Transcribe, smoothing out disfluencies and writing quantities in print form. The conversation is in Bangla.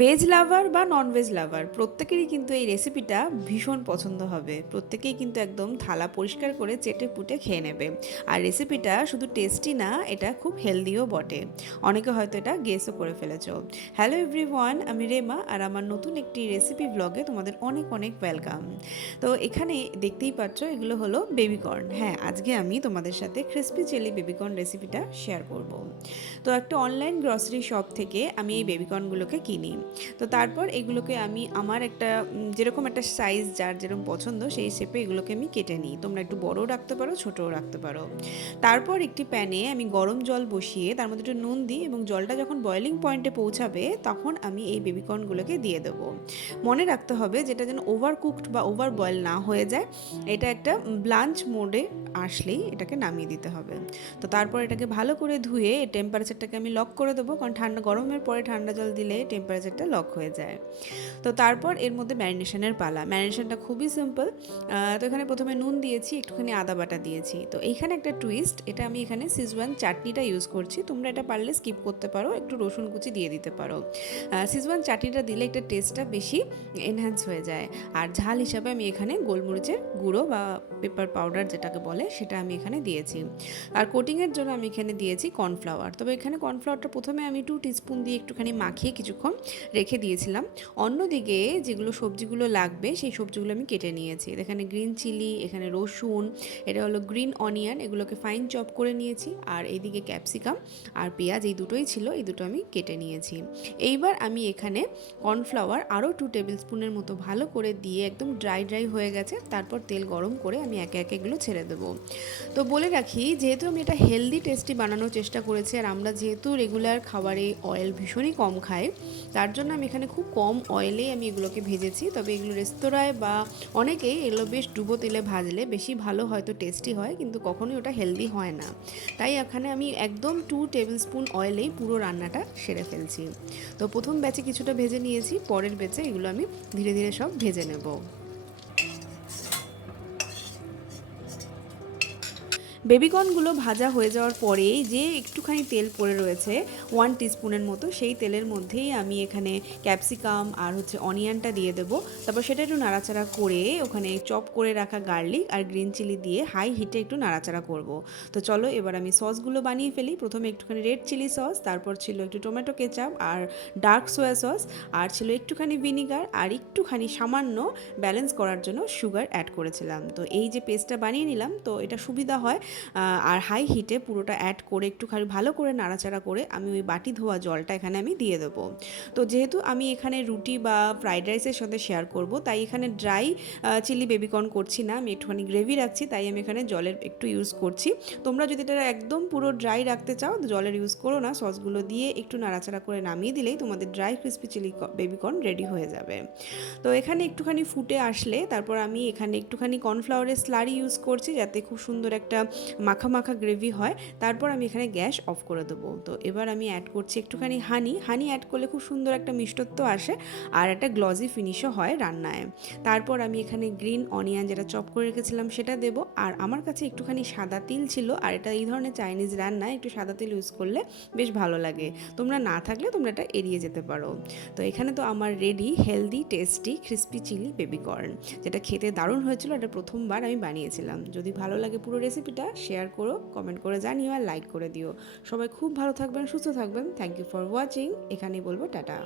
ভেজ লাভার বা নন ভেজ লাভার প্রত্যেকেরই কিন্তু এই রেসিপিটা ভীষণ পছন্দ হবে। প্রত্যেকেই কিন্তু একদম থালা পরিষ্কার করে চেটে পুটে খেয়ে নেবে। আর রেসিপিটা শুধু টেস্টি না, এটা খুব হেলদিও বটে। অনেকে হয়তো এটা গেসও করে ফেলেছো। হ্যালো এভরিওয়ান, আমি রেমা আর আমার নতুন একটি রেসিপি ব্লগে তোমাদের অনেক অনেক ওয়েলকাম। তো এখানে দেখতেই পাচ্ছ এগুলো হলো বেবিকর্ন। হ্যাঁ, আজকে আমি তোমাদের সাথে ক্রিসপি চিলি বেবিকর্ন রেসিপিটা শেয়ার করব। তো একটা অনলাইন গ্রসারি শপ থেকে আমি এই বেবিকর্নগুলোকে কিনি। তো তারপর এগুলোকে আমি আমার একটা যেরকম একটা সাইজ যার যেরকম পছন্দ সেই শেপে এগুলোকে আমি কেটে নিই। তোমরা একটু বড়ও রাখতে পারো, ছোটও রাখতে পারো। তারপর একটি প্যানে আমি গরম জল বসিয়ে তার মধ্যে একটু নুন দিই এবং জলটা যখন বয়েলিং পয়েন্টে পৌঁছাবে তখন আমি এই বেবিকর্নগুলোকে দিয়ে দেবো। মনে রাখতে হবে যেটা যেন ওভার কুকড বা ওভার বয়েল না হয়ে যায়। এটা একটা ব্লাঞ্চ মোডে আসলেই এটাকে নামিয়ে দিতে হবে। তো তারপর এটাকে ভালো করে ধুয়ে টেম্পারেচারটাকে আমি লক করে দেবো, কারণ গরমের পরে ঠান্ডা জল দিলে টেম্পারেচারটা লক হয়ে যায়। তো তারপর এর মধ্যে ম্যারিনেশনের পালা। ম্যারিনেশনটা খুবই সিম্পল। তো এখানে প্রথমে নুন দিয়েছি, একটুখানি আদা বাটা দিয়েছি। তো এইখানে একটা টুইস্ট, এটা আমি এখানে সিজওয়ান চাটনিটা ইউজ করছি। তোমরা এটা পারলে স্কিপ করতে পারো, একটু রসুন কুচি দিয়ে দিতে পারো। সিজওয়ান চাটনিটা দিলে একটা টেস্টটা বেশি এনহ্যান্স হয়ে যায়। আর ঝাল হিসাবে আমি এখানে গোলমরিচের গুঁড়ো বা পেপার পাউডার যেটাকে বলে সেটা আমি এখানে দিয়েছি। আর কোটিংয়ের জন্য আমি এখানে দিয়েছি কর্নফ্লাওয়ার। তবে এখানে কর্নফ্লাওয়ারটা প্রথমে আমি 2 টিস্পুন দিয়ে একটুখানি মাখিয়ে কিছুক্ষণ রেখে দিয়েছিলাম। অন্যদিকে যেগুলো সবজিগুলো লাগবে সেই সবজিগুলো আমি কেটে নিয়েছি। এখানে গ্রিন চিলি, এখানে রসুন, এটা হলো গ্রিন অনিয়ন, এগুলোকে ফাইন চপ করে নিয়েছি। আর এইদিকে ক্যাপসিকাম আর পেঁয়াজ, এই দুটোই ছিল, এই দুটো আমি কেটে নিয়েছি। এইবার আমি এখানে কর্নফ্লাওয়ার আরও 2 টেবিল স্পুনের মতো ভালো করে দিয়ে একদম ড্রাই ড্রাই হয়ে গেছে। তারপর তেল গরম করে আমি একে একে এগুলো ছেড়ে দেবো। তো বলে রাখি, যেহেতু আমি এটা হেলদি টেস্টি বানানোর চেষ্টা করেছি আর আমরা যেহেতু রেগুলার খাবারে অয়েল ভীষণই কম খাই, তার জন্য আমি এখানে খুব কম অয়েলেই আমি এগুলোকে ভেজেছি। তবে এগুলো রেস্তোরাঁয় বা অনেকেই এগুলো বেশ ডুবো তেলে ভাজলে বেশি ভালো হয়তো টেস্টি হয়, কিন্তু কখনোই ওটা হেলদি হয় না। তাই এখানে আমি একদম 2 টেবিল স্পুন অয়েলেই পুরো রান্নাটা সেরে ফেলছি। তো প্রথম ব্যাচে কিছুটা ভেজে নিয়েছি, পরের ব্যাচে এগুলো আমি ধীরে ধীরে সব ভেজে নেব। বেবিকর্নগুলো ভাজা হয়ে যাওয়ার পরেই যে একটুখানি তেল পড়ে রয়েছে 1 টিস্পুনের মতো, সেই তেলের মধ্যেই আমি এখানে ক্যাপসিকাম আর অনিয়নটা দিয়ে দেবো। তারপর সেটা একটু নাড়াচাড়া করে ওখানে চপ করে রাখা গার্লিক আর গ্রিন চিলি দিয়ে হাই হিটে একটু নাড়াচাড়া করব। তো চলো এবার আমি সসগুলো বানিয়ে ফেলি। প্রথমে একটুখানি রেড চিলি সস, তারপর ছিল একটু টমেটো কেচাপ আর ডার্ক সোয়া সস, আর ছিল একটুখানি ভিনিগার, আর একটুখানি সামান্য ব্যালেন্স করার জন্য সুগার অ্যাড করেছিলাম। তো এই যে পেস্টটা বানিয়ে নিলাম, তো এটা সুবিধা হয়। আর হাই হিটে পুরোটা অ্যাড করে একটুখানি ভালো করে নাড়াচাড়া করে আমি ওই বাটি ধোয়া জলটা এখানে আমি দিয়ে দেবো। তো যেহেতু আমি এখানে রুটি বা ফ্রাইড রাইসের সাথে শেয়ার করব, তাই এখানে ড্রাই চিলি বেবিকর্ন করছি না, আমি একটুখানি গ্রেভি রাখছি, তাই আমি এখানে জলের একটু ইউজ করছি। তোমরা যদি এটা একদম পুরো ড্রাই রাখতে চাও জলের ইউজ করো না, সসগুলো দিয়ে একটু নাড়াচাড়া করে নামিয়ে দিলেই তোমাদের dry crispy chilli baby corn ready হয়ে যাবে। তো এখানে একটুখানি ফুটে আসলে তারপর আমি এখানে একটুখানি কর্নফ্লাওয়ারের স্লারি ইউজ করছি, যাতে খুব সুন্দর একটা মাখা মাখা গ্রেভি হয়। তারপর আমি এখানে গ্যাস অফ করে দেবো। তো এবার আমি অ্যাড করছি একটুখানি হানি অ্যাড করলে খুব সুন্দর একটা মিষ্টত্ব আসে আর একটা গ্লজি ফিনিশও হয় রান্নায়। তারপর আমি এখানে গ্রিন অনিয়ন যেটা চপ করে রেখেছিলাম সেটা দেবো। আর আমার কাছে একটুখানি সাদা তিল ছিল, আর এটা এই ধরনের চাইনিজ রান্নায় একটু সাদা তিল ইউজ করলে বেশ ভালো লাগে। তোমরা না থাকলে তোমরা এটা এড়িয়ে যেতে পারো। তো এখানে তো আমার ready healthy tasty crispy chilli baby corn, যেটা খেতে দারুণ হয়েছিল। এটা প্রথমবার আমি বানিয়েছিলাম। যদি ভালো লাগে পুরো রেসিপিটা শেয়ার করো, কমেন্ট করে জানিও আর লাইক করে দিও। সবাই খুব ভালো থাকবেন, সুস্থ থাকবেন। Thank you for watching. এখানেই বলবো টাটা।